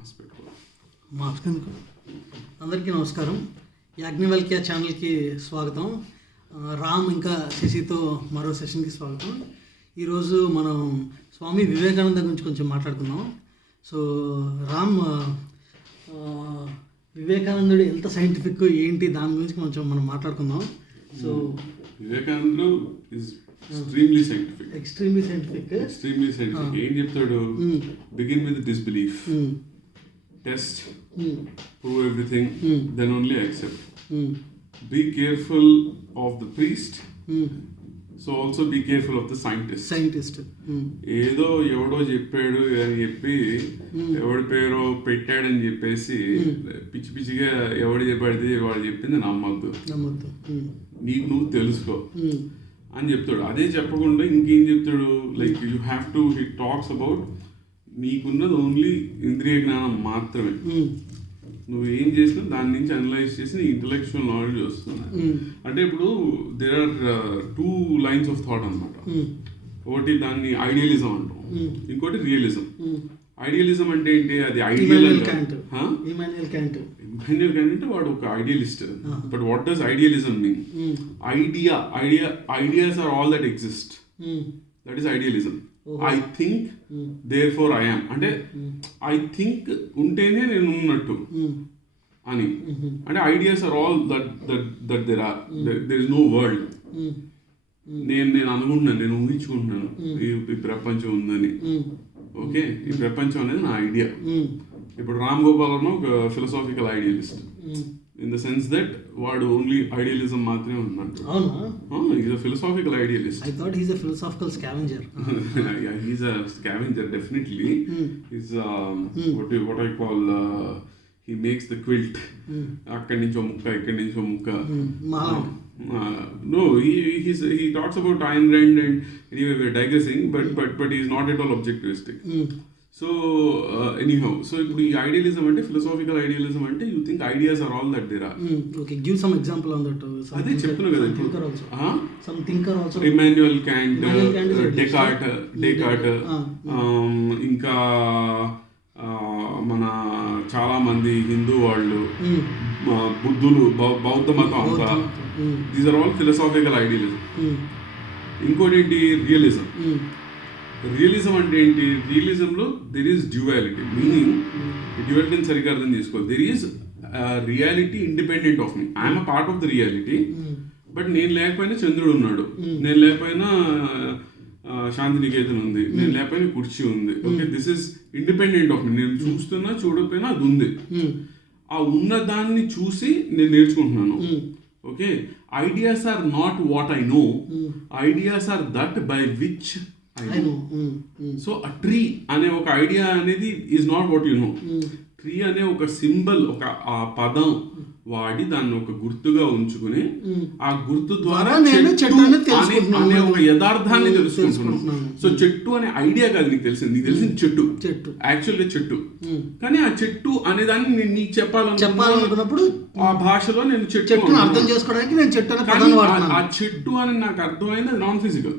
Mask ఎందుకు? అందరికీ నమస్కారం. యాజ్ఞవల్క్య ఛానల్కి స్వాగతం. రామ్ ఇంకా శశితో మరో సెషన్కి స్వాగతం. ఈరోజు మనం స్వామి వివేకానంద గురించి కొంచెం మాట్లాడుకుందాం. సో రామ్, వివేకానందుడు ఎంత సైంటిఫిక్ ఏంటి దాని గురించి కొంచెం మనం మాట్లాడుకుందాం. సో వివేకానందుడు ఇస్ extremely scientific. ఏం చెప్తాడు? Begin with disbelief, test, prove everything, then only accept. Be careful of the priest, so also be careful of the scientist. ఏదో ఎవడో చెప్పాడు అని చెప్పి ఎవడి పేరో పెట్టాడని చెప్పేసి పిచ్చి పిచ్చిగా ఎవడు చెప్పాడితే వాడు చెప్పింది నమ్మద్దు. నీకు నువ్వు తెలుసుకో అని చెప్తాడు. అదే చెప్పకుండా ఇంకేం చెప్తాడు? Like you have to, he talks about నీకున్నది ఓన్లీ ఇంద్రియ జ్ఞానం మాత్రమే. నువ్వు ఏం చేసినా దాని నుంచి అనలైజ్ చేసి నీ ఇంటలెక్చువల్ నాలెడ్జ్ వస్తుంది. అంటే ఇప్పుడు there are two lines of thought అనమాట. ఒకటి దాన్ని ఐడియలిజం అంటాం, ఇంకోటి రియలిజం. ఐడియలిజం అంటే ఏంటి? అది ఐడియల్ అంటే వాడు ఒక idealist. But what does idealism mean? Ideas are all that exist. That is idealism. I think therefore I am. అంటే ఐ థింక్ ఉంటేనే నేను ఉన్నట్టు అని. అంటే ideas are all that there is no world. నేను అనుకుంటున్నాను, నేను ఊహించుకుంటున్నాను ఈ ప్రపంచం ఉందని. ఓకే, ఈ ప్రపంచం అనేది నా ఐడియా. ఇప్పుడు రామ్ గోపాల్ వర్మ ఒక philosophical idealist in the sense that వాడు ఓన్లీ ఐడియలిజం మాత్రమే ఉన్నట్టు. Is a philosophical idealist. I thought he's a philosophical scavenger. Yeah, he's a scavenger definitely. He's what I call he makes the quilt. అక్కడి నుంచో ముక్క, ఇక్కడి నుంచో ముక్క. No, he talks about Ayn Rand, and anyway we're digressing, but he's not at all objectivistic. So anyhow, so ఇప్పుడు ఈ idealism అంటే, philosophical idealism అంటే you think ideas are all that there are. Okay, give some example on that. అదే చెప్తున్నా కదా, some thinker also. Immanuel Kant, Descartes, ఇంకా మన చాలా మంది హిందూ వాళ్ళు, బుద్ధులు, బౌద్ధ మతం అంతా. These are all philosophical idealism. ఇంకోటి ఏంటి? రియలిజం. రియలిజం అంటే ఏంటి? రియలిజంలో దెర్ ఈస్ డ్యూయాలిటీ. మీనింగ్ డ్యూయాలిటీని సరిగ్గా అర్థం చేసుకోవాలి. There is reality independent of me. I'm a part of the reality. But నేను లేకపోయినా చంద్రుడు ఉన్నాడు, నేను లేకపోయినా శాంతినికేతన్ ఉంది, నేను లేకపోయినా కుర్చీ ఉంది. Okay, this is independent of me. నేను చూస్తున్నా చూడకపోయినా అది ఉంది. ఆ ఉన్న దాన్ని చూసి నేను నేర్చుకుంటున్నాను. Okay, ideas are not what I know, ideas are that by which I know. So ఆ ట్రీ అనే ఒక ఐడియా అనేది is not what you know. Tree అనే ఒక సింబల్, ఒక ఆ పదం వాడి దాన్ని ఒక గుర్తుగా ఉంచుకుని ఆ గుర్తు ద్వారా అనే ఒక యథార్థాన్ని తెలుసుకుంటున్నాను. సో చెట్టు అనే ఐడియా కాదు నీకు తెలిసింది, నీకు తెలిసింది చెట్టు, యాక్చువల్గా చెట్టు. కానీ ఆ చెట్టు అనే దాన్ని నేను నీకు చెప్పాలనుకున్నప్పుడు ఆ భాషలో నేను చెట్టు అర్థం చేసుకోవడానికి నేను చెట్టు ఆ చెట్టు అని నాకు అర్థమైంది, అది నాన్ ఫిజికల్.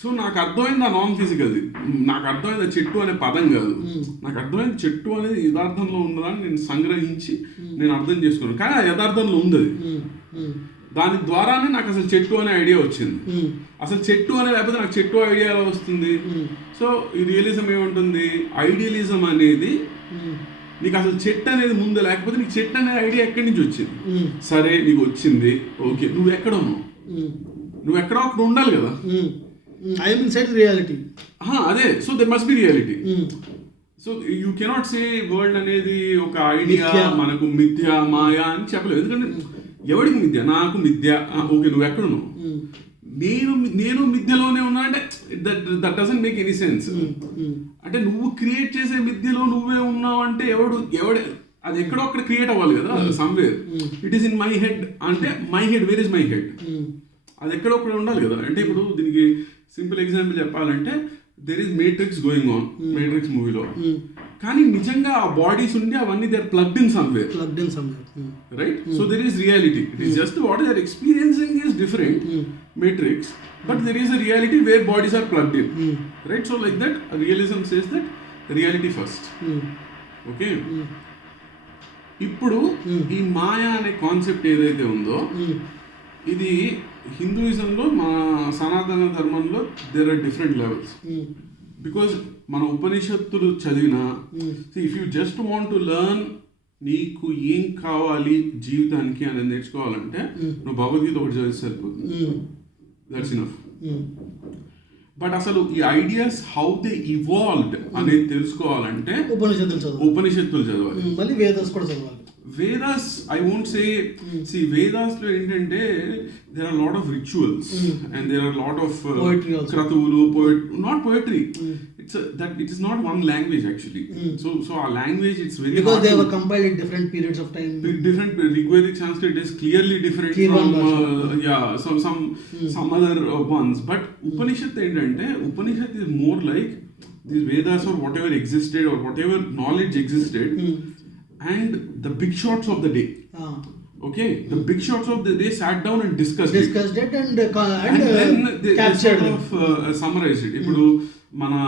సో నాకు అర్థమైంది ఆ నాన్ ఫిజికల్ది, నాకు అర్థమైంది ఆ చెట్టు అనే పదం కాదు. నాకు అర్థమైంది చెట్టు అనేది యథార్థంలో ఉన్నదాన్ని నేను సంగ్రహించి నేను అర్థం చేసుకున్నాను. కానీ ఆ యథార్థంలో ఉంది అది. దాని ద్వారానే నాకు అసలు చెట్టు అనే ఐడియా వచ్చింది. అసలు చెట్టు అనే లేకపోతే నాకు చెట్టు ఐడియా ఎలా వస్తుంది? సో ఈ రియలిజం ఏముంటుంది? ఐడియలిజం అనేది నీకు అసలు చెట్టు అనేది ముందు లేకపోతే నీకు చెట్టు అనే ఐడియా ఎక్కడి నుంచి వచ్చింది? సరే, నీకు వచ్చింది, ఓకే, నువ్వు ఎక్కడ ఉన్నావు? నువ్వు ఎక్కడో అక్కడ ఉండాలి కదా. I am inside reality. అదే. So there must be reality. So you cannot say world అనేది ఒక ఐడియా, మనకు మిథ్య, మాయా అని చెప్పలేదు. ఎందుకంటే ఎవరికి మిథ్య? నాకు మిథ్య. ఓకే, నువ్వు ఎక్కడ ఉన్నావు? నేను మిథ్యలోనే ఉన్నా అంటే that doesn't make any sense. అంటే నువ్వు క్రియేట్ చేసే మిథ్యలో నువ్వే ఉన్నావు అంటే అది ఎక్కడో అక్కడ క్రియేట్ అవ్వాలి కదా, somewhere. It is in my head. అంటే my head, where is my head? అది ఎక్కడో ఒకటి ఉండాలి కదా. అంటే ఇప్పుడు దీనికి సింపుల్ ఎగ్జాంపుల్ చెప్పాలంటే, there is matrix going on, matrix మూవీలో. కానీ నిజంగా ఆ బాడీస్ ఉండి అవన్నీ they are plugged in somewhere, right? So there is reality. It is just what they are experiencing is different, matrix, but there is a reality where bodies are plugged in, right? So like that, realism says that reality first. Okay, ఇప్పుడు ఈ మాయా అనే concept ఏదైతే ఉందో ఇది హిందూయిజంలో మా సనాతన ధర్మంలో there are different levels. Because మన ఉపనిషత్తులు చదివిన if you just want to learn నీకు ఏం కావాలి జీవితానికి అనేది నేర్చుకోవాలంటే నువ్వు భగవద్గీత ఒకటి చదివితే సరిపోతుంది, దట్స్ ఇనఫ్. బట్ అసలు ఈ ఐడియాస్ హౌ దే ఇవాల్వ్డ్ అనేది తెలుసుకోవాలంటే ఉపనిషత్తులు చదవాలి, మళ్ళీ వేదాస్ కూడా చదవాలి. Vedas, I won't say, see Vedas lo entante there are a lot of rituals and there are a lot of kratulu, not poetry, it is not one language actually. So our language, it's very because they were compiled in different periods of time. Different Rigvedic Sanskrit is clearly different from some other ones, but Upanishad entante, Upanishad is more like these Vedas or whatever existed or whatever knowledge existed. And the big shots of the day. Okay, the big shots of the day sat down and discussed it and then they captured sort of summarized it. Ipudu mana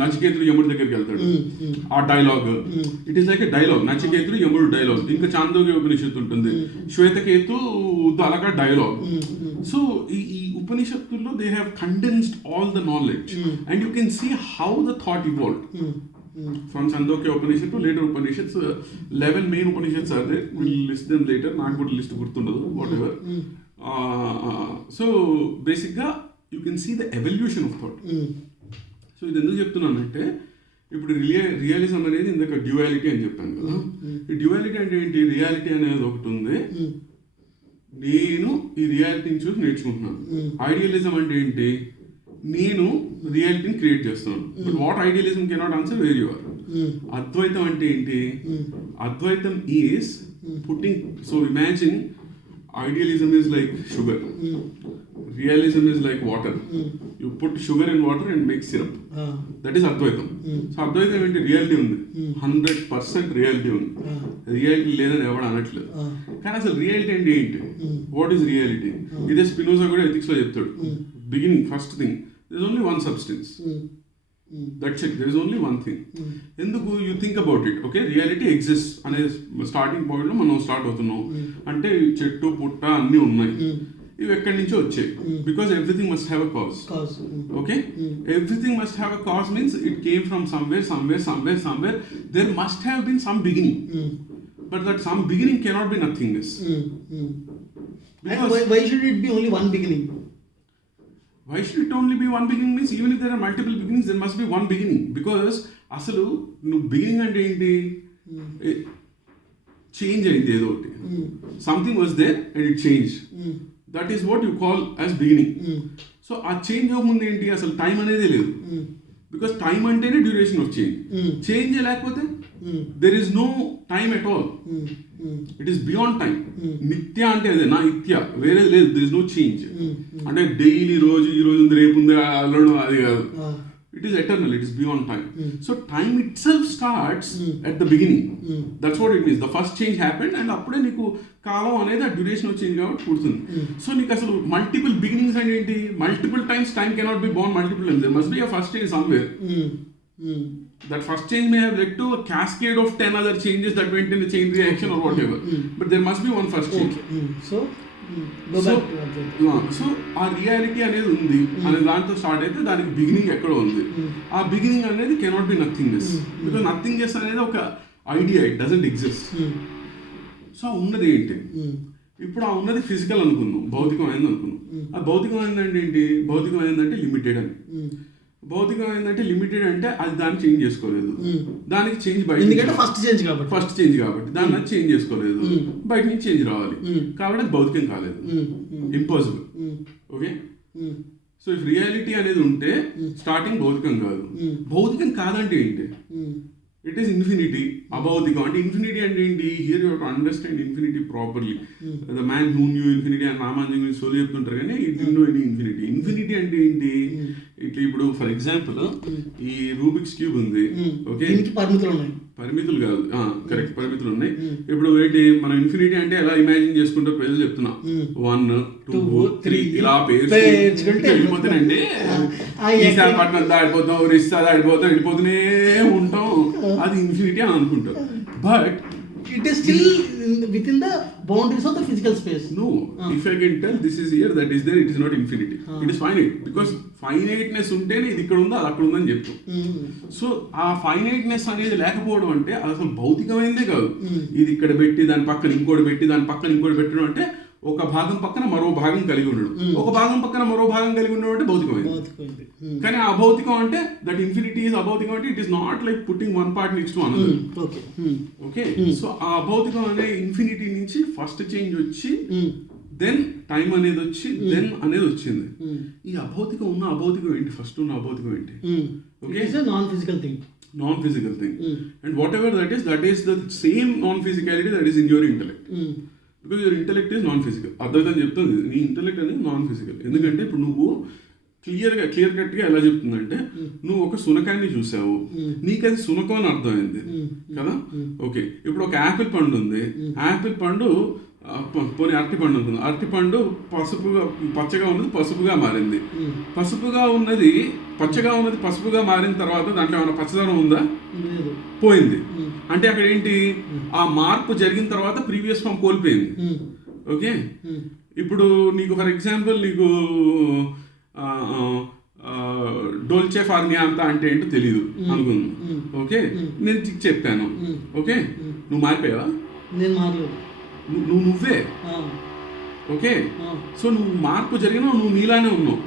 నచికేతుడు యముడి దగ్గరికి వెళ్తాడు, ఆ dialogue it is like a dialogue. నచికేతుడు యముడు dialogue. ఇంకా చాందోగ్య ఉపనిషత్తు ఉంటుంది, శ్వేతకేతు అలాగా dialogue. So ఈ ఉపనిషత్తుల్లో they have condensed all the knowledge and you can see how the thought evolved from Chandogya Upanishad to later Upanishads. 11 main Upanishads are there, we'll list them later, నాకు కూడా list గుర్తుండదు, whatever. So బేసిక్గా you can see the evolution of thought. So ఇది ఎందుకు చెప్తున్నానంటే ఇప్పుడు realism అనేది ఇందాక డ్యూయాలిటీ అని చెప్పాను కదా. ఈ డ్యూయాలిటీ అంటే ఏంటి? రియాలిటీ అనేది ఒకటి ఉంది, నేను ఈ రియాలిటీని చూసి నేర్చుకుంటున్నాను. ఐడియలిజం అంటే ఏంటి? నేను రియాలిటీని క్రియేట్ చేస్తున్నాను. But what idealism cannot answer where you are. అద్వైతం అంటే ఏంటి? అద్వైతం is putting, so imagine idealism is like sugar, realism is like water. You put sugar in water and make syrup, that is Advaitam. So Advaitam అంటే reality ఉంది, 100% reality ఉంది, reality లేదని ఎవడు అనట్లేదు. కానీ అసలు రియాలిటీ అంటే ఏంటి? What is reality? ఇదే స్పినోజా కూడా ఎథిక్స్ లో చెప్తాడు. Beginning first thing, there is only one substance, that's it, there is only one thing. ఎందుకు? You think about it. Okay, reality exist అనే స్టార్టింగ్ పాయింట్ లో మనం స్టార్ట్ అవుతున్నాం. అంటే చెట్టు పుట్ట అన్నీ ఉన్నాయి, ఇవి ఎక్కడి నుంచో వచ్చాయి. Because everything must have a cause. Okay, everything must have a cause means it came from somewhere. There must have been some beginning, but that some beginning cannot be nothingness. Why should it be only one beginning? Why should it only be one beginning means even if there are multiple beginnings there must be one beginning. Because అసలు నువ్వు beginning అంటే ఏంటి? Change అయింది ఏదో ఒకటి, something was there and it change, that is what you call as beginning. So ఆ change అవ్వకముందు ఏంటి? అసలు టైం అనేదే లేదు. బికాస్ టైం అంటేనే డ్యూరేషన్ ఆఫ్ చేంజ్. చేంజ్ లేకపోతే there is no time at all, it is beyond time. నిత్య అంటే అదే, నా నిత్య వేరే లేదు, దెర్ ఇస్ నో చేంజ్. అంటే డైలీ రోజు ఈ రోజు ఉంది రేపు ఉంది అల్లడం అది కాదు. It is eternal, it is beyond time. So time itself starts at the beginning. That's what it means. The first change happened and appude neeku కాలం అనేది ఆ డ్యూరేషన్ వచ్చింది కాబట్టి పుడుతుంది. సో నీకు అసలు మల్టిపుల్ బిగినింగ్స్ అంటే ఏంటి? Multiple times time cannot be born multiple times. There must be a first change somewhere. That first change may have led to a cascade of 10 other changes that went in a chain reaction or whatever. But there must be one first change. So ఆ reality అనేది ఉంది అనే దాంతో start అయితే దానికి beginning ఎక్కడో ఉంది. ఆ బిగినింగ్ అనేది cannot be nothingness, because nothingness అనేది ఒక idea, it doesn't exist. So ఉన్నది ఏంటి? ఇప్పుడు ఆ ఉన్నది ఫిజికల్ అనుకుందాం, భౌతికమైనది అనుకుందాం. ఆ భౌతికమైనది ఏంటి? భౌతికమైనదంటే లిమిటెడ్ అని. భౌతికం ఏంటంటే లిమిటెడ్ అంటే అది దాన్ని చేంజ్ చేసుకోలేదు, దానికి చేంజ్ బయట ఫస్ట్ చేంజ్ కాబట్టి దాన్ని చేంజ్ చేసుకోలేదు, బయట నుంచి చేంజ్ రావాలి కాబట్టి అది భౌతికం కాలేదు, impossible. Okay, so if reality అనేది ఉంటే స్టార్టింగ్ భౌతికం కాదు. భౌతికం కాదంటే ఏంటి? It is infinity. అభౌతికం అంటే ఇన్ఫినిటీ అంటే ఏంటి? Here you have to understand infinity properly. The man who knew infinity అని రామానుజన్ గురించి సోది చెప్తుంటారు కానీ it did no any infinity. Infinity అంటే ఏంటి? ఇట్లా ఇప్పుడు ఫర్ ఎగ్జాంపుల్ ఈ రూబిక్స్ క్యూబ్ ఉంది. ఓకే, దీనికి పరిమితులు ఉన్నాయి. పరిమితులు కాదు, కరెక్ట్, పరిమితులు ఉన్నాయి. ఇప్పుడు ఏంటి మనం ఇన్ఫినిటీ అంటే ఎలా ఇమాజిన్ చేసుకుంటారు ప్రజలు చెప్తున్నా, 1 2 3 ఇలా పేర్చుకుంటే వెళ్ళిపోతానండి. ఈసారి పట్నం దాడిపోతాం, ఒరిస్సా దాడిపోతాం, వెళ్ళిపోతూనే ఉంటాం. అది ఇన్ఫినిటీ అని అనుకుంటాం. But it is still within the boundaries of the physical space. No, if I can tell this is here, that is there, it is not infinity. It is finite, because finiteness ఉంటేనే ఇది ఇక్కడ ఉందా అది అక్కడ ఉందని చెప్తాం. So ఆ ఫైనైట్నెస్ అనేది లేకపోవడం అంటే అసలు భౌతికమైనదే కాదు. ఇది ఇక్కడ పెట్టి దాని పక్కన ఇంకోటి పెట్టి దాని పక్కన ఇంకోటి పెట్టడం అంటే ఒక భాగం పక్కన మరో భాగం కలిగి ఉండడం, ఒక భాగం పక్కన మరో భాగం కలిగి ఉండడం అంటే భౌతికమైనది. కానీ అభౌతికం అంటే దట్ ఇన్ఫినిటీ ఇస్ అభౌతికం అంటే it is not like putting one part next to another. Okay, so ఆ అభౌతికం అనే ఇన్ఫినిటీ నుంచి ఫస్ట్ చేంజ్ వచ్చి దెన్ టైం అనేది వచ్చి దెన్ అనేది వచ్చింది. ఈ అభౌతికం ఉన్న అభౌతికం ఏంటి? ఫస్ట్ ఉన్న అభౌతికం ఏంటి? Okay, non physical thing. Non-physical thing. And whatever that is the same non-physicality that is in your intellect. Because your intellect is non-physical. అర్థం చెప్తుంది, నీ ఇంటెలెక్ట్ అనేది non-physical. ఎందుకంటే ఇప్పుడు నువ్వు క్లియర్ కట్గా ఎలా చెప్తుందంటే, నువ్వు ఒక సునకాన్ని చూసావు, నీకు అది సునకం అని అర్థమైంది కదా. ఓకే, ఇప్పుడు ఒక యాపిల్ పండు ఉంది, యాపిల్ పండు పోనీ అరటిపండు ఉంటుంది, అరటిపండు పచ్చగా ఉన్నది పసుపుగా మారింది. పసుపుగా ఉన్నది పచ్చగా ఉన్నది పసుపుగా మారిన తర్వాత దాంట్లో ఏమైనా పచ్చదనం ఉందా? పోయింది. అంటే అక్కడ ఏంటి, ఆ మార్పు జరిగిన తర్వాత ప్రీవియస్ ఫామ్ కోల్పోయింది. ఓకే, ఇప్పుడు నీకు ఫర్ ఎగ్జాంపుల్ నీకు డోల్చే ఫార్మియా అంతా అంటే ఏంటో తెలియదు అనుకుందాం. ఓకే, నేను చెప్పాను. ఓకే, నువ్వు మారిపోయావా? నేను మారలేదు. నువ్వే. ఓకే, సో నువ్వు మార్పు జరిగినా నువ్వు నీలానే ఉన్నావు.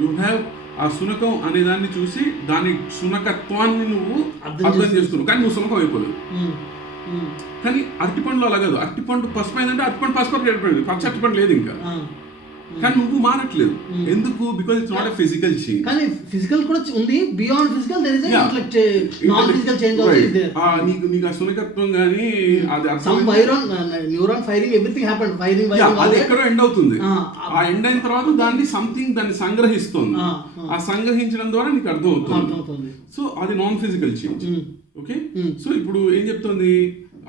యూ హ్యావ్ ఆ సునకం అనే దాన్ని చూసి దాని సునకత్వాన్ని నువ్వు అర్థం చేసుకున్నావు, కానీ నువ్వు సునకం అయిపోలేదు. కానీ అరటిపండులో అలా కాదు, అరటిపండు పసుపు అయిందంటే అరటిపండు పసుపు అయిపోయింది, పచ్చ అరటిపండు లేదు ఇంకా. కానీ నువ్వు మారట్లేదు. ఎందుకు? Because it's not a physical change. కానీ ఫిజికల్ కూడా ఉంది, beyond physical there is a non physical change also is there. నీకు ఆ సునకత్వం గాని అది some neuron firing everything happened, firing అది ఎక్కడో ఎండ్ అవుతుంది. ఆ ఎండ్ అయిన తర్వాత దాన్ని సంగ్రహిస్తుంది. ఆ సంగ్రహించడం ద్వారా నీకు అర్థం అవుతుంది. సో అది non physical change. Okay, so ఇప్పుడు ఏం చెప్తుంది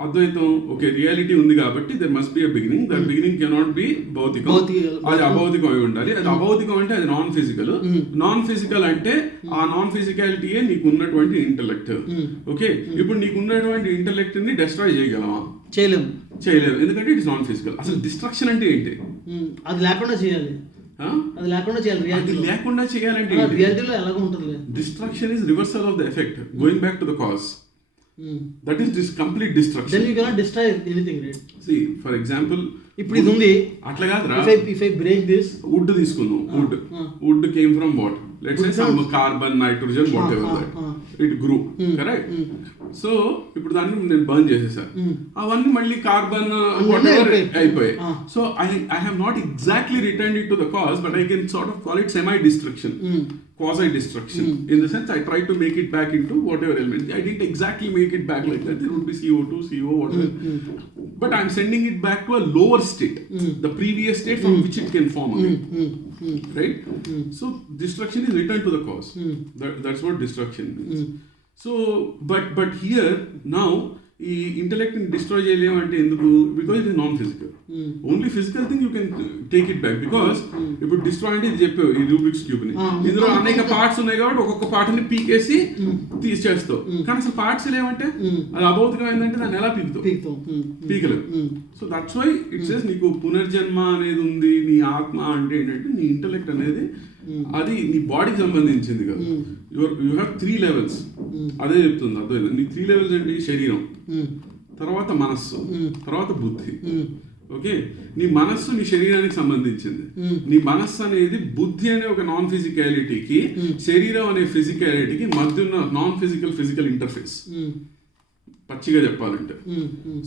అద్వైతం? ఓకే, రియాలిటీ ఉంది కాబట్టి there must be a beginning. That beginning cannot be భౌతికం, అది అభౌతికం అయి ఉండాలి. అది అభౌతికం అంటే అది నాన్ ఫిజికల్. నాన్ ఫిజికల్ అంటే ఆ నాన్ ఫిజికాలిటీయే నీకు ఉన్నటువంటి ఇంటెలెక్ట్. ఓకే, ఇప్పుడు నీకు ఉన్నటువంటి ఇంటెలెక్ట్ ని డిస్ట్రాయ్ చేయగలమా? చేయలేము. ఎందుకంటే ఇట్ ఇస్ నాన్ ఫిజికల్. అసలు డిస్ట్రక్షన్ అంటే ఏంటి? అది లేకుండా చేయాలి. అది లేకుండా చేయాలంటే రియాలిటీలో ఎలాగో ఉంటుంది. Destruction is reversal of the effect, going back to the cause. That is this complete destruction. Then you cannot destroy anything, right? See, for example, ఇప్పుడు ఇది ఉంది, అట్లా కాదురా. If I break this, wood తీసుకుందాం. Wood came from what? Let's say some carbon, nitrogen, whatever that. It grew, correct? So ఇప్పుడు దాన్ని నేను burn చేసేసా, అవన్నీ మళ్ళీ కార్బన్ అయిపోయాయి. So I have not exactly returned it to the cause, but I can sort of call it semi-destruction, quasi-destruction. In the sense I try to make it back into whatever element. I didn't exactly make it back like that. There would be CO2, CO, whatever. But I'm sending it back to a lower state, the previous state from which it can form again. Right? So destruction is return to the cause. That's what destruction means. So but here now ఈ intellect ని destroy చేయలేము అంటే ఎందుకు? Because it is non physical. Only physical thing you can take it back. Because ఇప్పుడు destroy అంటే ఇది చెప్పావు, ఈ రూబిక్స్ క్యూబ్ ని ఇందులో అనేక పార్ట్స్ ఉన్నాయి కాబట్టి ఒక్కొక్క పార్ట్ ని పీకేసి తీసేస్తావు. కానీ అసలు పార్ట్స్ లేవంటే అది అభౌతికం ఏంటంటే దాన్ని ఎలా పీకలేవు. So that's why it says నీకు పునర్జన్మ అనేది ఉంది. నీ ఆత్మ అంటే ఏంటంటే నీ ఇంటెలెక్ట్ అనేది అది నీ బాడీకి సంబంధించింది కదా. You have 3 levels. అదే చెప్తుంది అర్థం. నీ 3 levels ఏంటి? శరీరం, తర్వాత మనస్సు, తర్వాత బుద్ధి. ఓకే, నీ మనస్సు నీ శరీరానికి సంబంధించింది. నీ మనస్సు అనేది బుద్ధి అనే ఒక నాన్ ఫిజికాలిటీకి, శరీరం అనే ఫిజికాలిటీకి మధ్య ఉన్న నాన్ ఫిజికల్ ఇంటర్ఫేస్, పచ్చిగా చెప్పాలంటే.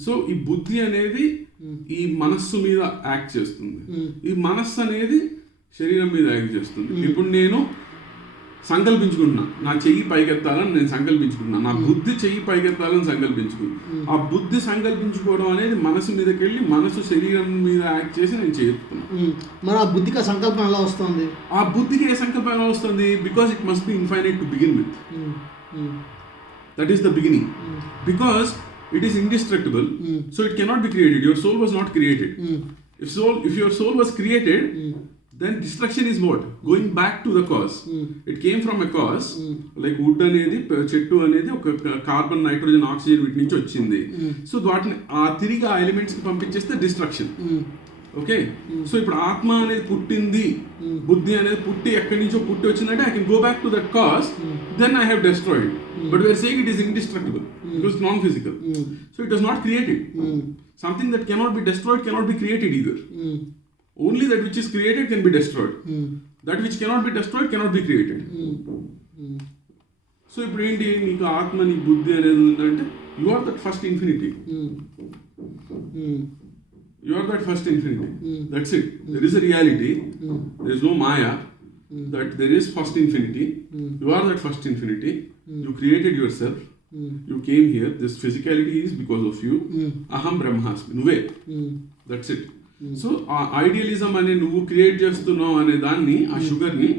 సో ఈ బుద్ధి అనేది ఈ మనస్సు మీద యాక్ట్ చేస్తుంది, ఈ మనస్సు అనేది శరీరం మీద యాక్ట్ చేస్తుంది. ఇప్పుడు నేను సంకల్పించుకుంటున్నా, నా చెయ్యి పైకెత్తాలని నేను సంకల్పించుకున్నా, నా బుద్ధి చెయ్యి పైకెత్తాలని సంకల్పించుకున్నా. ఆ బుద్ధి సంకల్పించుకోవడం అనేది మనసు మీదకి వెళ్ళి మనసు శరీరం మీద యాక్ట్ చేసి నేను చేస్తున్నా. మరి ఆ బుద్ధికి ఆ సంకల్పం ఎలా వస్తుంది? ఆ బుద్ధికి ఏ సంకల్పం ఎలా వస్తుంది? Because it must be infinite to begin with. That is the beginning. Because it is indestructible, so it cannot be created. Your soul was not created. If your soul was created, then destruction is what? Going back to the cause. It came from a cause, like wood అనేది, చెట్టు అనేది ఒక carbon, nitrogen, oxygen వీటి నుంచి వచ్చింది. So వాటిని తిరిగి ఆ ఎలిమెంట్స్ కి పంపించేస్తే డిస్ట్రక్షన్. ఓకే, సో ఇప్పుడు ఆత్మ అనేది పుట్టింది, బుద్ధి అనేది పుట్టి ఎక్కడి నుంచో పుట్టి వచ్చిందంటే I can go back to that cause, then I have destroyed. But we are saying it is indestructible because it's non-physical. So it was not created. Something that cannot be destroyed cannot be created either. Only that which is created can be destroyed. That which cannot be destroyed cannot be created. So ఇప్పుడు ఏంటి, నీకు ఆత్మ, నీ బుద్ధి అనేది ఉందంటే you are that first infinity. You are that first infinity. That's it. There is a reality. There is no Maya. That there is first infinity. You are that first infinity. You created yourself. You came here. This physicality is because of you. Aham Brahmasmi. Nuve. That's it. So ఆ idealism అనే నువ్వు create చేస్తున్నావు అనే దాన్ని, ఆ sugar ని,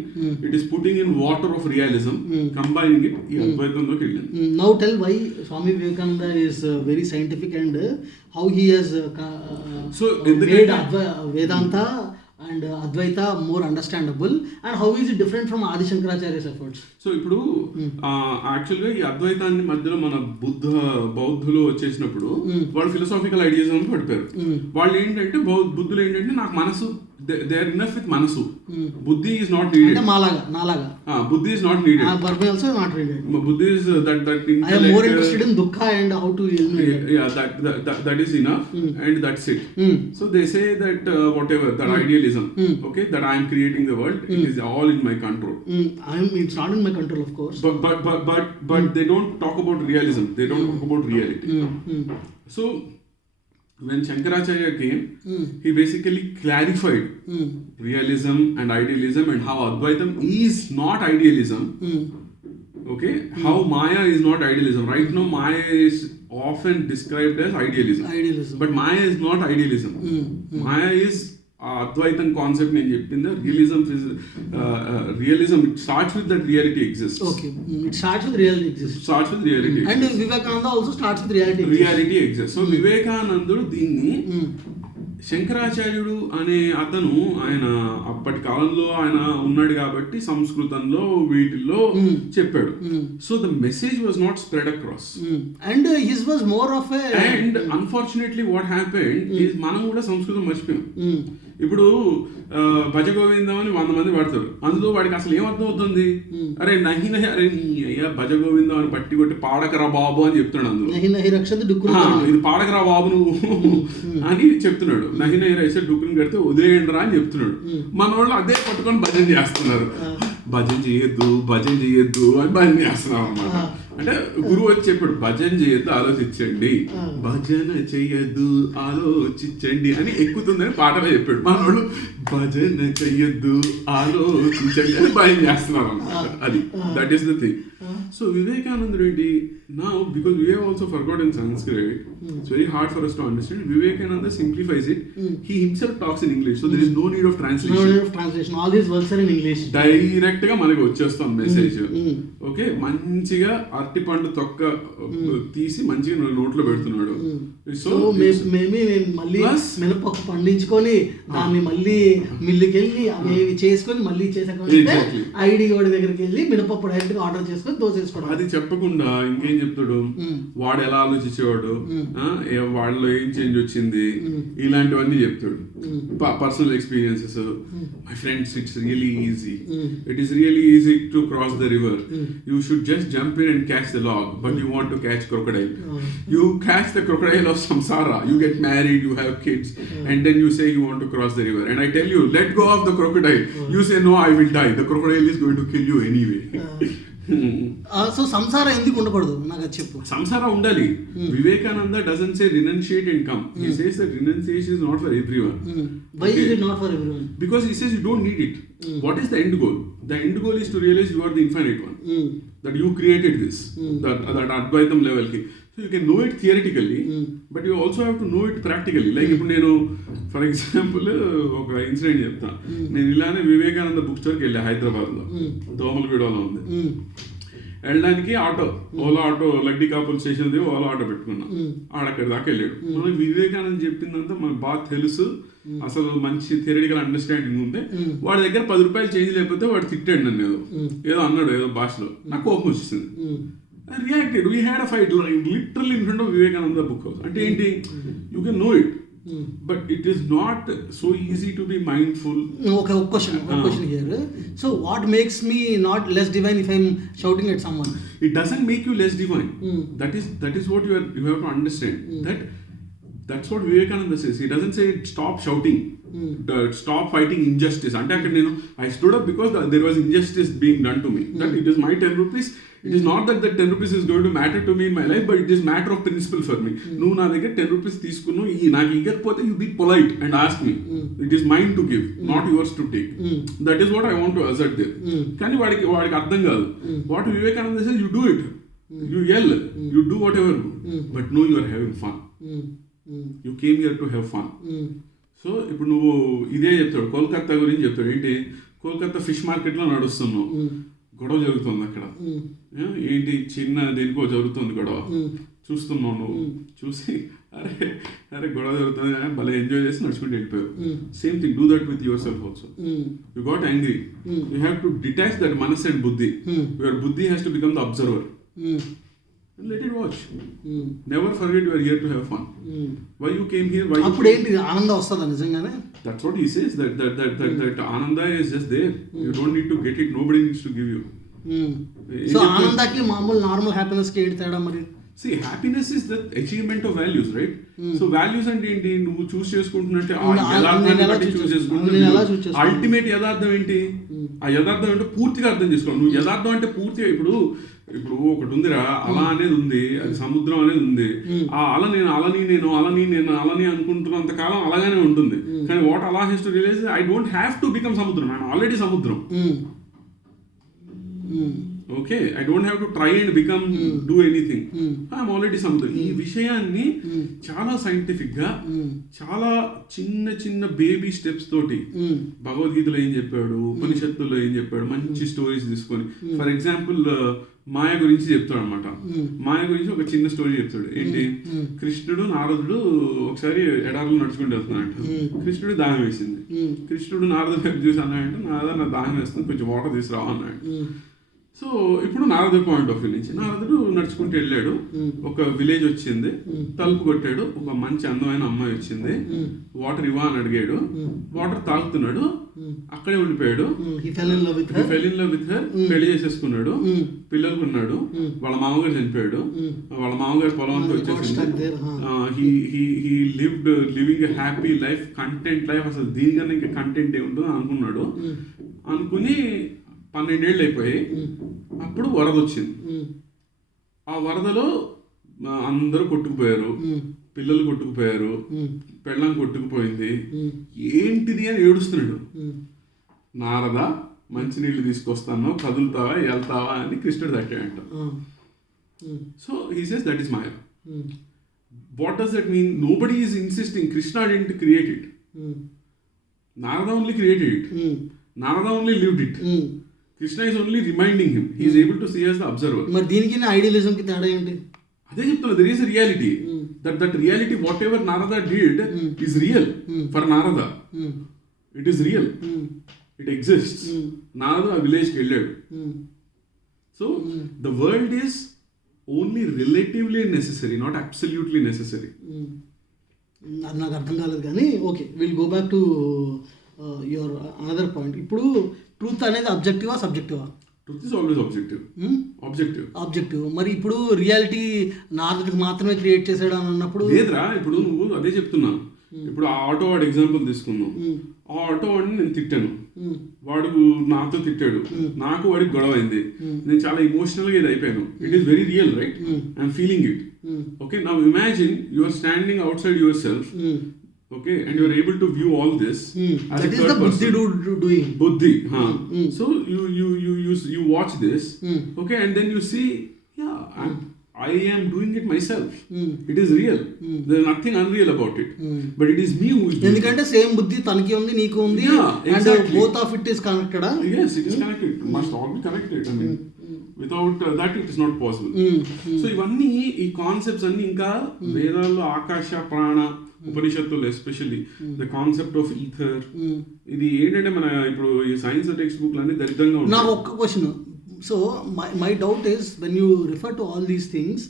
it is putting in water of realism, combining it, ఈ అద్వైతంలోకి వెళ్ళింది. Now tell why Swami Vivekananda is very scientific and how he has made Vedanta and Advaita more understandable, and how is it different from Adi Shankaracharya's efforts? So ఇప్పుడు యాక్చువల్గా ఈ అద్వైతాన్ని మధ్యలో మన బౌద్ధులు వచ్చేసినప్పుడు వాళ్ళు ఫిలసాఫికల్ ఐడియాస్ అని పడిపోయారు. వాళ్ళు ఏంటంటే బుద్ధులు ఏంటంటే నాకు మనసు, దే ఆర్ ఇనఫ్ విత్ మనసు, బుద్ధి ఈజ్ నాట్ నీడెడ్. బుద్ధి ఈజ్ నాట్ నీడెడ్. బుద్ధి is that more interested in dukkha and how to eliminate. that is enough and that's it. So they say that whatever that idealism, okay, that I am creating the world, it is all in my control. It's not in my control, of course, but they don't talk about realism, they don't talk about reality. So when Shankaracharya came, he basically clarified realism and idealism and how Advaitam is not idealism. Okay, how Maya is not idealism. Right now Maya is often described as idealism. But Maya is not idealism. Maya is Advaitam concept నేను చెప్పింది. Realism it starts with that reality exists. Okay, it starts with reality exists. And Vivekananda also starts with reality exists. So వివేకానందుడు దీన్ని, శంకరాచార్యుడు అనే అతను, ఆయన అప్పటి కాలంలో ఆయన ఉన్నాడు కాబట్టి సంస్కృతంలో వీటిల్లో చెప్పాడు. So the message was not spread across, and his was more of a, and unfortunately what happened is మనం కూడా సంస్కృతం మర్చిపోయాం. ఇప్పుడు భజగోవిందం అని 100 మంది పడతారు, అందులో వాడికి అసలు ఏమర్థం అవుతుంది? అరే నహి నహి, అరే అయ్యా భజగోవిందం అని పట్టి కొట్టి పాడకరా బాబు అని చెప్తున్నాడు. అందులో ఇది పాడకరా బాబు నువ్వు అని చెప్తున్నాడు. నహి నహి రైసే డుక్కుని కడితే వదిలేయండి రా అని చెప్తున్నాడు. మన వాళ్ళు అదే పట్టుకొని భజన చేస్తున్నారు. భజన చేయొద్దు అని భజన చేస్తున్నారు అన్నమాట. అంటే గురువు వచ్చి చెప్పాడు, భజన చేయొద్దు ఆలోచించండి, భజన చెయ్యొద్దు ఆలోచించండి అని ఎక్కుతుందని పాటలో చెప్పాడు. మనోడు భజన చెయ్యొద్దు ఆలోచించండి అని భజన చేస్తున్నారు అన్నమాట. అది that is the thing. So Vivekananda ఏంటి, now because we have also forgotten Sanskrit, it's very hard for us to understand. Vivekananda simplifies it. He himself talks in English, so there is no need of translation. All his works are in English. Direct గా మనకి వచ్చేస్తాం message. Okay, మంచిగా అరటి పండు తొక్క తీసి మంచిగా నోట్లో పెడుతున్నాడు. సో మేబీ మళ్ళీ మినపప్పు పండించుకొని దాన్ని మళ్ళీ మిల్లుకి వెళ్ళి అవి చేసుకొని మళ్ళీ చేసాక ఐడి వాడి దగ్గరికి వెళ్ళి మినపప్పు డైరెక్ట్ గా ఆర్డర్ చేసుకొని దోసేసుకోవడం. అది చెప్పకుండా ఇంకేం చెప్తాడు, వాడు ఎలా ఆలోచించేవాడు, వాళ్ళలో ఏం చేంజ్ వచ్చింది, ఇలాంటివన్నీ చెప్తాడు. Personal experiences. My friends, it's really easy. It is really easy to cross the river. You should just jump in and catch the log, but you want to catch crocodile. You catch the crocodile of samsara, you get married, you have kids, and then you say you want to cross the river, and I tell you, let go of the crocodile. You say, no, I will die. The crocodile is going to kill you anyway. So సంసారం ఎందుకు ఉండకూడదు నాకు అది చెప్పు. సంసారం ఉండాలి. Vivekananda doesn't say renunciate and come. He says that renunciation is not for everyone. Why is it not for everyone? Because he says you don't need it. What is the end goal? The end goal is to realize you are the infinite one. That you created this. That Advaitam level ki. So you can know it theoretically, but you also have to know it practically. Like ఇప్పుడు నేను for example ఒక incident చెప్తా. నేను ఇలానే Vivekananda book స్టోర్కి వెళ్ళా హైదరాబాద్లో, దోమలగూడలో ఉంది. వెళ్ళడానికి auto, Ola auto, Lakdikapul station Ola auto పెట్టుకున్నా. ఆడక్కడి దాకా వెళ్ళాడు. మనకి వివేకానంద చెప్పిందంతా మనకు బాగా తెలుసు, అసలు మంచి థియరిటికల్ అండర్స్టాండింగ్ ఉంటే వాడి దగ్గర 10 రూపాయలు చేంజ్ లేకపోతే వాడు తిట్టాడు నన్ను, ఏదో అన్నాడు ఏదో భాషలో. నాకు కోపం వచ్చేసింది. Reacted. We had a fight literally in front of Vivekananda book house. అంటే ఏంటి, you can know it, but it is not so easy to be mindful. Okay, one question here. So what makes me not less divine if I'm shouting at someone? It doesn't make you less divine. That is what you have to understand. That's what Vivekananda says. He doesn't say stop shouting, stop fighting injustice. Ante akkada nenu I stood up because there was injustice being done to me. That it is my 10 rupees. It is not that 10 rupees is going to matter to me in my life, but it is matter of principle for me. నువ్వు నా దగ్గర 10 rupees తీసుకున్నావు, నాకు ఇవ్వకపోతే you be polite and ask me. It is mind to give, not yours to take. That is what I want to assert there. కానీ వాడికి అర్థం కాదు. What Vivekananda says, you do it, you yell, you do whatever, but no you are having fun. You came here to have fun. So ఇప్పుడు నువ్వు ఇదే చెప్తాడు, కోల్కతా గురించి చెప్తాడు. ఏంటి, కోల్కతా ఫిష్ మార్కెట్లో నడుస్తున్నావు, గొడవ జరుగుతుంది అక్కడ. ఏంటి, చిన్న దేనికో జరుగుతుంది గొడవ, చూస్తున్నావు నువ్వు. చూసి అరే గొడవ జరుగుతుంది కానీ భలే ఎంజాయ్ చేసి నడుచుకుంటూ వెళ్ళిపోయావు. Same thing, do that with your self also. You got angry, you have to detach that manas and buddhi. Your buddhi has to become the observer. Let it watch. Never forget you are here to have fun. Why you came here? Why? అప్పుడు ఏంటి, ఆనందం వస్తుందా నిజంగానే? That's what he says. That Ananda is just there. You don't need to get it. Nobody needs to give you. So ఆనందానికి మామూలు normal happiness కి ఏంటి తేడా మరి? See, happiness is the achievement of values, right? So values అంటే ఏంటి, నువ్వు చూస్ చేసుకుంటున్నట్టే ultimate యథార్థం ఏంటి? ఆ యథార్థం అంటే పూర్తిగా అర్థం చేసుకోవాలి. నువ్వు యథార్థం అంటే పూర్తిగా, ఇప్పుడు ఒకటి ఉందిరా, అల అనేది ఉంది, అది సముద్రం అనేది ఉంది. ఆ అల నేను అలని అనుకుంటున్నంత కాలం అలాగానే ఉంటుంది. కానీ వాట్ అలా has to realize, I don't have to become సముద్రం, ఐఎమ్ ఆల్రెడీ సముద్రం. Okay, I don't have to try and become do anything, I'm already సముద్రం. ఈ విషయాన్ని చాలా సైంటిఫిక్ గా, చాలా చిన్న చిన్న బేబీ స్టెప్స్ తోటి భగవద్గీతలో ఏం చెప్పాడు, ఉపనిషత్తుల్లో ఏం చెప్పాడు, మంచి స్టోరీస్ తీసుకొని. ఫర్ ఎగ్జాంపుల్ మాయ గురించి చెప్తాడు అనమాట. మాయ గురించి ఒక చిన్న స్టోరీ చెప్తాడు. ఏంటి, కృష్ణుడు నారదుడు ఒకసారి ఎడారులు నడుచుకుంటూ వెళ్తున్నాడంట. కృష్ణుడు దాహం వేసింది. కృష్ణుడు నారదుడు వైపు చూసి అన్నాడంటే, నా దాహం వేస్తుంది, కొంచెం వాటర్ తీసుకురావు అన్నాడు. సో ఇప్పుడు నారదుడి పాయింట్ ఆఫ్ వ్యూ నుంచి, నారదుడు నడుచుకుంటూ వెళ్ళాడు. ఒక విలేజ్ వచ్చింది, తలుపు కొట్టాడు. ఒక మంచి అందమైన అమ్మాయి వచ్చింది. వాటర్ ఇవ్వ అని అడిగాడు. వాటర్ తాగుతున్నాడు, అక్కడే ఉండిపోయాడు. Fell in love with her, పెళ్లి చేసేసుకున్నాడు, పిల్లలు ఉన్నాడు. వాళ్ళ మామగారు చనిపోయాడు. వాళ్ళ మామగారు పొలం అంతా వచ్చేసింది. He living a happy life, content life. అసలు దీనికన్నా ఇంకా కంటెంట్ ఏముంటుందో అనుకున్నాడు. అనుకుని 12 ఏళ్ళు అయిపోయాయి. అప్పుడు వరద వచ్చింది. ఆ వరదలో అందరూ కొట్టుకుపోయారు, పిల్లలు కొట్టుకుపోయారు, పెళ్ళం కొట్టుకుపోయింది. ఏంటిది అని ఏడుస్తున్నాడు. నారద, మంచినీళ్ళు తీసుకొస్తాను, కదులుతావా వెళ్తావా అని కృష్ణుడు తట్టాడంట. So he says that is maya. What does that mean? Nobody is insisting. Krishna didn't create it. Narada only created it. Narada only lived it. Krishna is only reminding him. He is able to see as the observer. మరి దీనికి idealism కి తేడా ఏంటి? అదే చెప్తున్నా, there is a reality. That reality, whatever Narada did is real for Narada. It is real. It exists. Narada a village కి వెళ్ళాడు. So the world is only relatively necessary, not absolutely necessary. అది నాకు అర్థం కాలేదు కానీ okay, will go back to your another point. ఇప్పుడు truth అనేది అబ్జెక్టివా సబ్జెక్టివా? Truth is always objective. Objective. మరి ఇప్పుడు రియాలిటీ నారదుడికి మాత్రమే క్రియేట్ చేసాడు అని అన్నప్పుడు లేదురా. ఇప్పుడు నువ్వు అదే చెప్తున్నా, ఇప్పుడు ఆ ఆటో వాడు ఎగ్జాంపుల్ తీసుకుందాం. ఆ ఆటో వాడిని నేను తిట్టాను, వాడు నాతో తిట్టాడు, నాకు వాడికి గొడవ అయింది, నేను చాలా ఎమోషనల్ గా ఇది అయిపోయాను. It is very real, right? I'm feeling it. Okay, now imagine you are standing outside yourself, okay, and you are able to view all this as that a is third the buddhi person. doing Buddhi, so you watch this, okay, and then you see, yeah, I am doing it myself. It is real. There is nothing unreal about it. But it is me who is doing it. ఎందుకంటే same బుద్ధి తనకి ఉంది, నీకు ఉంది, and both of it is connected. Yes, it is connected. It must all be connected. I mean, without that it is not possible. So ఇవన్నీ ఈ concepts అన్ని ఇంకా వేదాల్లో ఆకాశ ప్రాణ ఉపనిషత్తులు especially the concept of ether, ఇది ఏంటంటే మన ఇప్పుడు ఈ సైన్స్ టెక్స్ట్ బుక్లు అన్ని దరిద్రంగా ఉంటాయి. నా ఒక్క question, so my doubt is when you refer to all these things,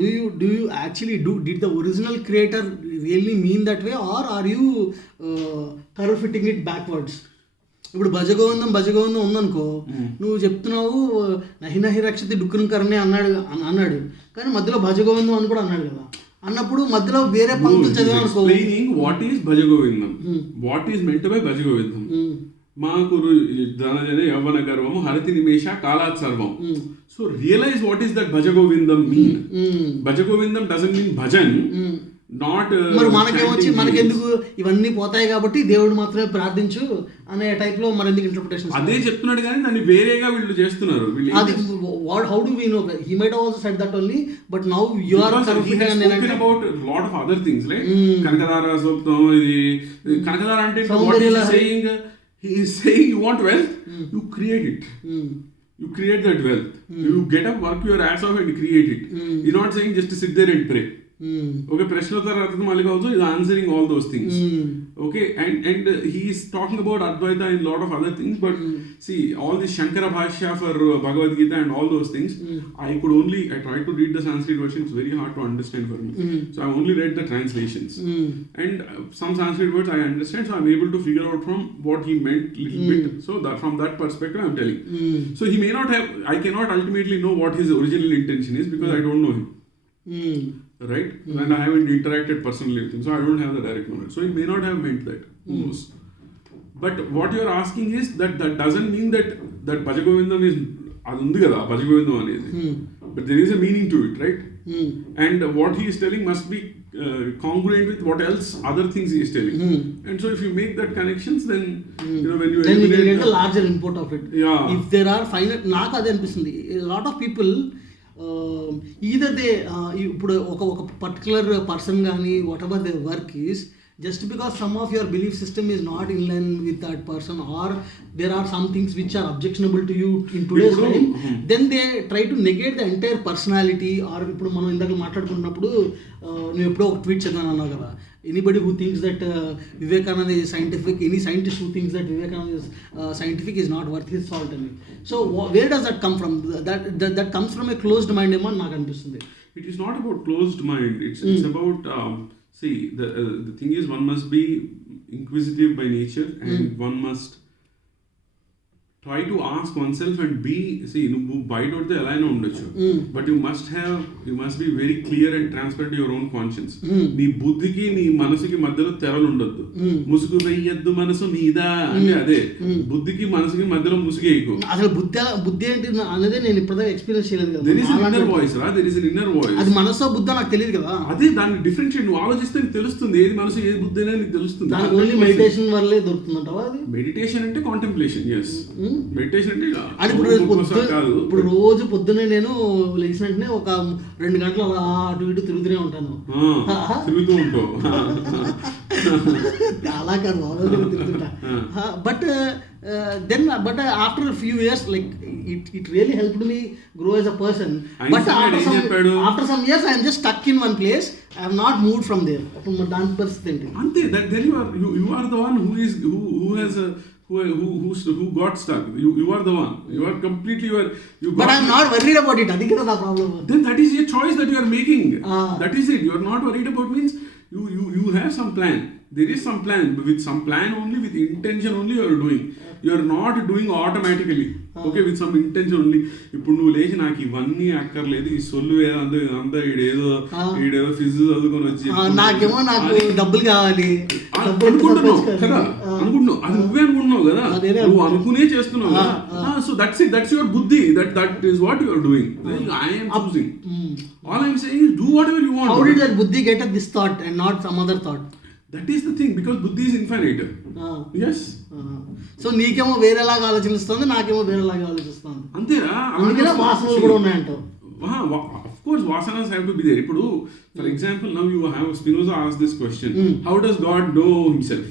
do you actually did the original creator really mean that way, or are you fitting it backwards? ఇప్పుడు భజగోవిందం ఉందనుకో, నువ్వు చెప్తున్నావు నహి నహి రక్షతి డుక్కును కరణే అన్నాడు, కానీ మధ్యలో భజగోవిందం అని కూడా అన్నాడు కదా. అన్నప్పుడు మధ్యలో వేరే పంక్తులు చదివానుకో, what is Bhajagovindam, what is meant by Bhajagovindam. మా కురు ధనజన యవ్వన గర్వము హరతి నిమేష కాలాత్ సర్వం. So realize what is that Bhajagovindam mean. Bhajagovindam doesn't mean bhajan, not. మరి మనకెందుకు ఇవన్నీ పోతాయి కాబట్టి దేవుడు మాత్రమే ప్రార్థించు అనే టైప్ లో మరి ఎందుకు ఇంటర్ప్రిటేషన్? అదే చెప్తున్నాడు కానీ దాన్ని వేరేగా వీళ్ళు చేస్తున్నారు. అది how do we know? He might also said that only, but now you are spoken about lot of other things like Kanakadhara సూక్తం. ఇది కనకదార అంటే he is saying you want wealth, you create it. You create that wealth. You get up, work your ass off and create it. He's not saying just to sit there and pray. Okay, Prashnottara Malika also is answering all those things. Okay, and he is talking about Advaita and a lot of other things, but see, all the Shankara Bhashya for Bhagavad Gita and all those things, I tried to read the Sanskrit version, it's very hard to understand for me. So I only read the translations. And some Sanskrit words I understand, so I'm able to figure out from what he meant little bit. So that from that perspective I'm telling. So he may not have, I cannot ultimately know what his original intention is because I don't know him. Right? And I haven't interacted personally with him, so I don't have the direct knowledge. So he may not have meant that. Who knows? But what you're asking is that doesn't mean that Bhajagovindam is adundi kada Bhajagovindam anedi. But there is a meaning to it, right? And what he is telling must be congruent with what else other things he is telling. And so if you make that connections, then you know, when you then you get a larger import of it. Yeah. If there are finite, నాకు అదే అనిపిస్తుంది, a lot of people either they ఇప్పుడు ఒక particular person కానీ what ever they work is, just because some of your belief system is not in line with that person, or there are some things which are objectionable to you in today's time, then they try to negate the entire personality. Or ఇప్పుడు మనం ఇందాక మాట్లాడుకున్నప్పుడు నువ్వు ఎప్పుడో ఒక tweet చదివాను అన్నావు కదా, anybody who thinks that Vivekananda is scientific, any scientist who thinks that Vivekananda is scientific is not worth his salt అని. So where does that come from? That comes from a closed mind ఏమో నాకు అనిపిస్తుంది. It is not about closed mind, it's about see, the thing is, one must be inquisitive by nature, and one must try to ask oneself and be, see, నువ్వు బయట పడితే ఎలా అయినా ఉండొచ్చు, but you must be very clear and transparent your own conscience. నీ బుద్ధికి నీ మనసుకి మధ్యలో తెరలు ఉండొద్దు. ముసుగు వెయ్యద్దు మనసు మీద అంటే అదే, బుద్ధికి మనసుకి మధ్యలో ముసుగేయకు. అసలు బుద్ధి ఏంటి అనేది నేను ఇప్పటిదాకా ఎక్స్పీరియన్స్ చేయలేదు కదా. there is an inner voice రా, there is an inner voice. అది మనసో బుద్ధో నాకు తెలియదు కదా. అదే దాన్ని డిఫరెన్షియేట్ నువ్వు ఆలోచిస్తే నీకు తెలుస్తుంది, ఏది మనసు ఏది బుద్ధి అనేది నీకు తెలుస్తుంది. దానికి ఓన్లీ మెడిటేషన్ వల్లే దొరుకుతుందంటావా అది? మెడిటేషన్ అంటే కాంటెంప్లేషన్, yes. మెడిటేషన్ అంటే ఇప్పుడు రోజు పొద్దున్నే నేను లేచిన వెంటనే ఒక 2 గంటలు అలా అటు ఇటు తిరుగుతూనే ఉంటాను. తిరుగుతూ ఉంటావు అలా కాదు, మామూలుగా తిరుగుతుంటా. But but after a few years, like it really helped me grow as a person. But after some years I am just stuck in one place. I have not moved from there. దాని పరిస్థితి ఏంటి? అంతే. that then you are the one who has a who got stuck. You are the one. You are completely but I am not worried about it. Adi kada na problem. Then that is your choice that you are making. That is it. You are not worried about means you have some plan. There is some plan. With some plan only, with intention only, you are doing. Are not doing automatically, okay, with some intention only. ఇప్పుడు నువ్వు లేచి నాకు ఇవన్నీ అక్కర్లేదు, ఈ సొల్లు అంతా ఈడేదో Fizz చదువుకొని వచ్చి నాకేమో నాకు డబ్బులు కావాలి అనుకుంటున్నావు కదా, అనుకుంటున్నావు, అది నువ్వే అనుకుంటున్నావు కదా, నువ్వు అనుకునే చేస్తున్నావు కదా. So that's your buddhi, that is what you are doing. I am choosing, all I am saying is do whatever you want. How did that buddhi get this thought and not some other thought? That is the thing, because buddhi is infinite. Yes. So నీకేమో వేరేలాగా ఆలోచిస్తుంది, నాకేమో వేరేలాగా ఆలోచిస్తుంది. అంతేరా, అందుకే వాసనలు కూడా ఉన్నాయంటావు. Of course vasanas have to be there. ఇప్పుడు for example, now you have Spinoza asked this question, how does God know himself?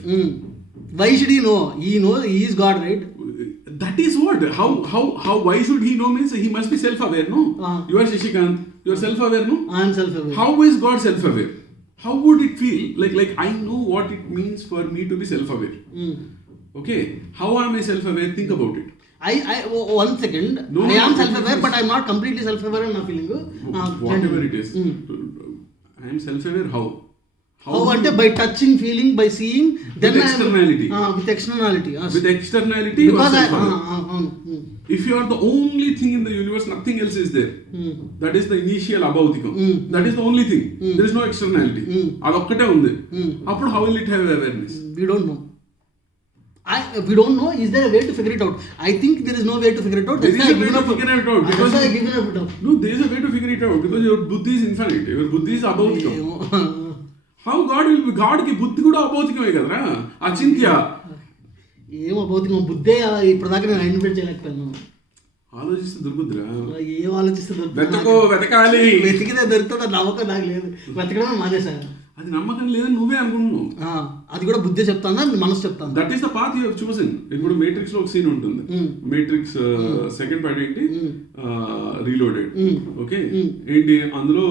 Why should he know? He is God, right? That is what, how why should he know means he must be self aware, no? You are Shishikant, you are self aware, no? I am self aware. How is God self aware? How would it feel? Like I know what it means for me to be self aware. Okay, how am I self aware? Think about it. I 1 second. No, I am self aware, but I am not completely self aware in my feeling. Whatever it is, I am self aware. How ante by touching, feeling, by seeing, then with externality. With externality. With externality, because if you are the only thing in the universe, nothing else is there. That is the initial abhautikam. That is the only thing. There is no externality. Adokkate undi. Appudu how will it have awareness? We don't know. We don't know. Is there a way to figure it out? I think there is no way to figure it out. There is a way to figure it out. Because I give it up. No, there is a way to figure it out because your buddhi is infinite. Your buddhi is abhautikam. How God will be? God ki buddhi kuda abhautikame kadra. Achintya. ఏమో భౌతికం బుద్ధే ఇప్పుడు దాకా నేను identify చేయలేకపోయాను. ఆలోచిస్తే దొరుకుద్దురా. ఏం ఆలోచిస్తే వెతకాలి, వెతికితే దొరుకుతుంది. నమ్మకం నాకు లేదు, వెతకడమే మానేశాను. అది నమ్మకం లేదని నువ్వే అనుకుంటున్నావు. అది కూడా బుద్ధి చెప్తాను, మనసు చెప్తాను. That is the path you have chosen. ఇప్పుడు మేట్రిక్స్ లో ఒక సీన్ ఉంటుంది. మేట్రిక్స్ సెకండ్ పార్ట్ ఏంటి, రీలోడెడ్. ఓకే, ఏంటి అందులో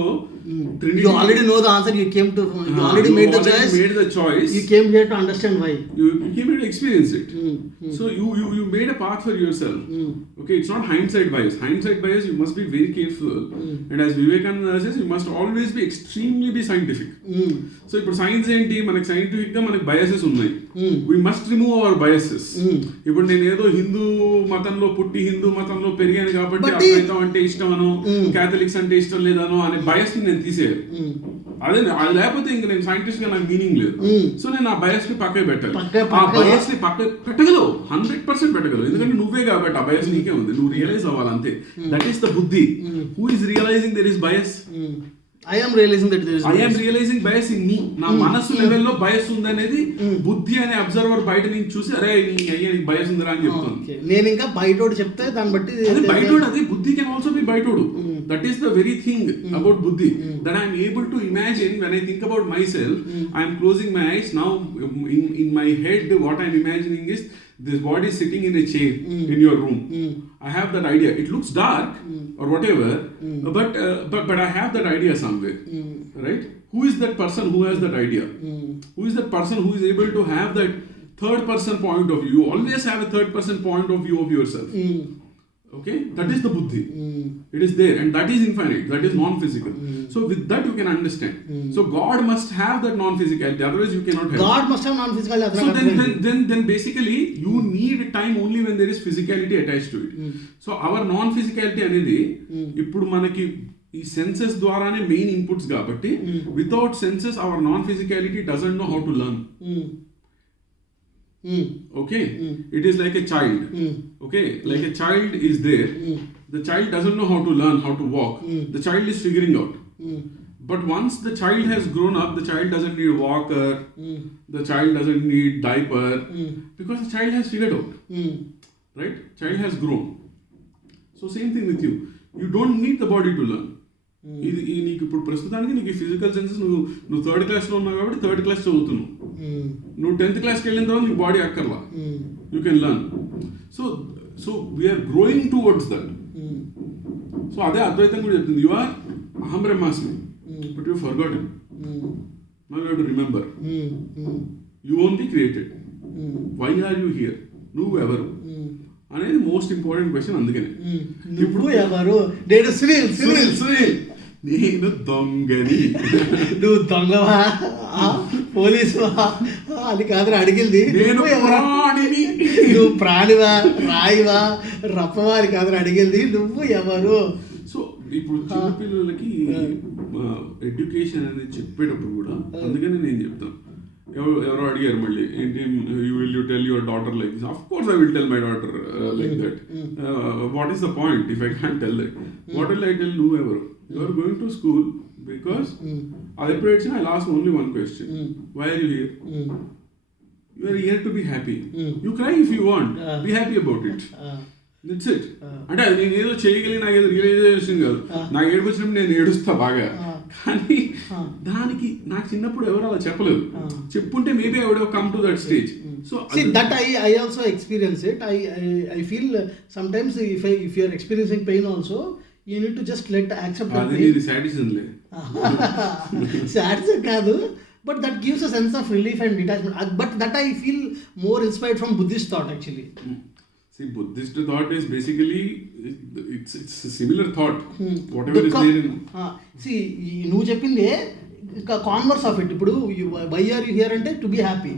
you already know the answer, you came to you already made the choice, you came here to understand why, you came here to experience it. So you made a path for yourself. Okay, it's not hindsight bias. Hindsight bias, you must be very careful. And as Vivekananda says, you must always be extremely scientific. So ఇప్పుడు science ఏంటి, మనకి scientific గా మనకి biases ఉన్నాయి. We must remove our biases. ఇప్పుడు నేను ఏదో హిందూ మతంలో పుట్టి హిందూ మతంలో పెరిగాను కాబట్టి అద్వైతం అంటే ఇష్టమనో, క్యాథలిక్స్ అంటే ఇష్టం లేదనో అనే బయస్ ని నేను తీసేయాలి. అదే అది లేకపోతే ఇంక నేను సైంటిస్ట్ గా నాకు మీనింగ్ లేదు. సో నేను ఆ బయస్ ని పక్కకి పెట్టాలి. ఆ బయస్ ని పక్క పెట్టగలవు, 100% పెట్టగలవు. ఎందుకంటే నువ్వే కాబట్టి ఆ బయస్ నీకే ఉంది, నువ్వు రియలైజ్ అవ్వాలి అంతే. దట్ ఈస్ ద బుద్ధి. Who is realizing there is bias? I am realizing that there is I am realizing bias in me. నా మనసు లెవెల్లో బయస్ ఉందనేది బుద్ధి అనే అబ్జర్వర్ బయట నుంచి చూసి అరే నీ అయ్యా నీకు బయస్ ఉందిరా అని చెప్తాను. నేను ఇంకా బయటోడు చెప్తే దాన్ని బట్టి బయటోడు, అది బుద్ధి కెన్ ఆల్సో బి బయటోడు. That is the very thing about buddhi, that I'm able to imagine when I think about my self. I'm closing my eyes now. In my head what I'm imagining is this body is sitting in a chair in your room. I have that idea. It looks dark or whatever, but I have that idea somewhere. Right? Who is that person who has that idea? Who is that person who is able to have that third person point of view? You always have a third person point of view of yourself. Okay, that is the buddhi. It is there, and that is infinite. That is non-physical. So with that you can understand. So God must have that non-physicality. Otherwise you cannot have. God must have non-physicality. So then basically you need time only when there is physicality attached to it. So our non-physicality అనేది ఇప్పుడు మనకి ఈ senses ద్వారానే main inputs కాబట్టి without senses our non-physicality doesn't know how to learn. Okay, it is like a child. Okay, like a child is there. The child doesn't know how to learn how to walk. The child is figuring out. But once the child has grown up, the child doesn't need a walker. The child doesn't need diaper because the child has figured out. Right? Child has grown. So same thing with you. You don't need the body to learn. ఇది నీకు ఇప్పుడు ప్రస్తుతానికి నీకు physical senses నువ్వు 3rd క్లాస్లో ఉన్నావు కాబట్టి 3rd class చదువుతున్నావు. నువ్వు 10th క్లాస్కి వెళ్ళిన తర్వాత నీకు బాడీ అక్కర్లా. You can learn. So we're growing towards that. So అదే అద్వైతం కూడా చెప్తుంది. యు ఆర్ అహం బ్రహ్మాస్మి but you forgotten. Now you have to remember you only created. Why are you here? నువ్వు ఎవరు అనేది మోస్ట్ ఇంపార్టెంట్ క్వశ్చన్. అందుకనే ఇప్పుడు ఎవరు? నేను సునీల్. నేను దొంగని. నువ్వు దొంగవా? పోలీసు అది కాదు అడిగింది. నేను ప్రాణిని. నువ్వు ప్రాణివా, రాయివా, రప్పవా అని కాదు అడిగింది, నువ్వు ఎవరు. సో ఇప్పుడు చిన్నపిల్లలకి ఎడ్యుకేషన్ అనేది చెప్పేటప్పుడు కూడా అందుకని నేను చెప్తాను. ఎవరో అడిగారు మళ్ళీ ఏంటి, you tell your daughter like this. Of course I will tell my daughter like that. What is the point if I can tell that? What will I tell నువ్వు ఎవరు? You are going to school because అది ఎప్పుడు వచ్చినా I last only one question, why are you here? You are here to be happy. You cry if you want. Be happy about it. That's it. అంటే అది నేను ఏదో చేయగలిగి నాకు ఏదో realisation కాదు. నాకు ఏడుపు వచ్చినప్పుడు నేను ఏడుస్తా బాగా. కానీ దానికి నాకు చిన్నప్పుడు ఎవరు అలా చెప్పలేదు. చెప్పుంటే maybe I would have come to that stage. So that I also experience it. I feel sometimes if you are experiencing pain also you need to just let accept. అది ఇది సాడిజం లే. సాడిజం కాదు. But that gives a sense of relief and detachment. But that I feel more inspired from Buddhist thought actually. See, Buddhist thought is basically it's a similar thought. Whatever is there in. See, నువ్వు చెప్పిందే converse of it. ఇప్పుడు why are you here అంటే to be happy.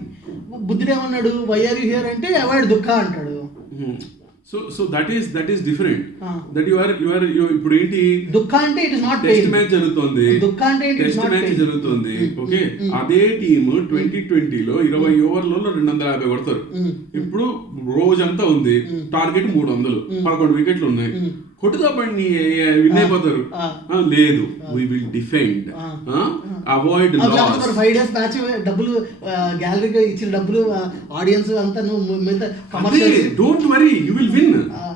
బుద్ధుడు ఏమన్నాడు? Why are you here అంటే avoid దుఃఖ అంటాడు. So that is different. That you are ఇప్పుడు ఏంటి దుఃఖ అంటే it is not test match జరుగుతుంది. దుఃఖ అంటే ఇట్ ఇస్ నాట్ మ్యాచ్ జరుగుతుంది. ఓకే, అదే టీమ్ 2020లో 20 ఓవర్లలో 250 కొడతారు. ఇప్పుడు రోజంతా ఉంది, టార్గెట్ 300, 11 వికెట్లు ఉన్నాయి. కొట్టుదా బండి విన్ అయిపోతారు. లేదు, we will defend, avoid loss. 5 days match డబ్బులు గ్యాలరీకి ఇచ్చిన డబ్బులు ఆడియన్స్ అంతా don't worry, you will win.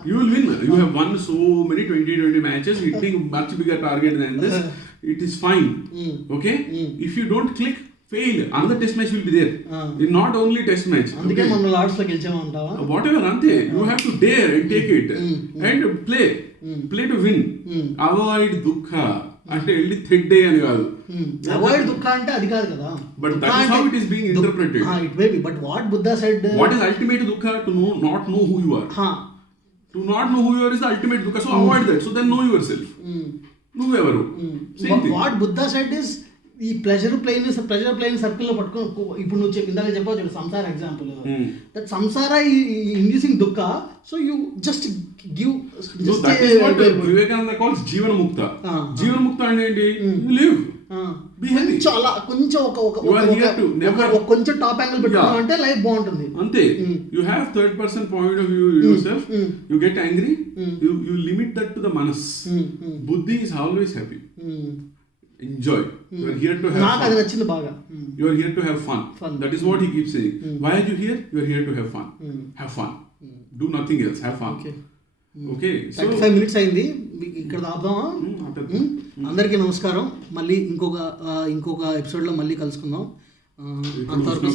You have won so many 2020 matches hitting much bigger target than this. It is fine. Okay, if you don't click, fail, another test match will be there. It's not only test match. అందుకే మనం Lord's లో గెలిచాము అంటావా? Whatever, ante you have to dare and take it and play to win. Avoid dukkha అంటే వెళ్ళి thread అని కాదు. Avoid దుఃఖ అంటే అది కాదు కదా. But that is how it is being interpreted. It may be, but what Buddha said, what is ultimate dukkha? To not know who you are. To not know who you are is the ultimate dukkha. So avoid that. So then know yourself. నువ్వెవరు? What Buddha said is ఈ pleasure plane సర్కిల్లో పట్టుకో. ఇప్పుడు నువ్వు ఇందాక చెప్పావు చూడు సంసార ఎగ్జాంపుల్, దట్ సంసార ఇండ్యూసింగ్ దుఃఖ. So you just give. Vivekananda calls జీవన ముక్త. జీవన ముక్త అంటే ఏంటి? Live, be happy. అలా కొంచెం కొంచెం టాప్ యాంగిల్ పెట్టుకున్నావు అంటే లైఫ్ బాగుంటుంది అంతే. You have third person point of view your self. You get angry, you limit that to the manas. Buddhi is always happy. Enjoy. You are here to have fun. అది నచ్చింది బాగా. You are here to have fun. That is what he keeps saying. Why are you here? You are here to have fun. Have fun. Do nothing else. Have fun. Okay. So 35 minutes అయింది, ఇక్కడ ఆపుదామా? అందరికీ నమస్కారం. మళ్ళీ ఇంకొక ఎపిసోడ్లో మళ్ళీ కలుసుకుందాం. అంతవరకు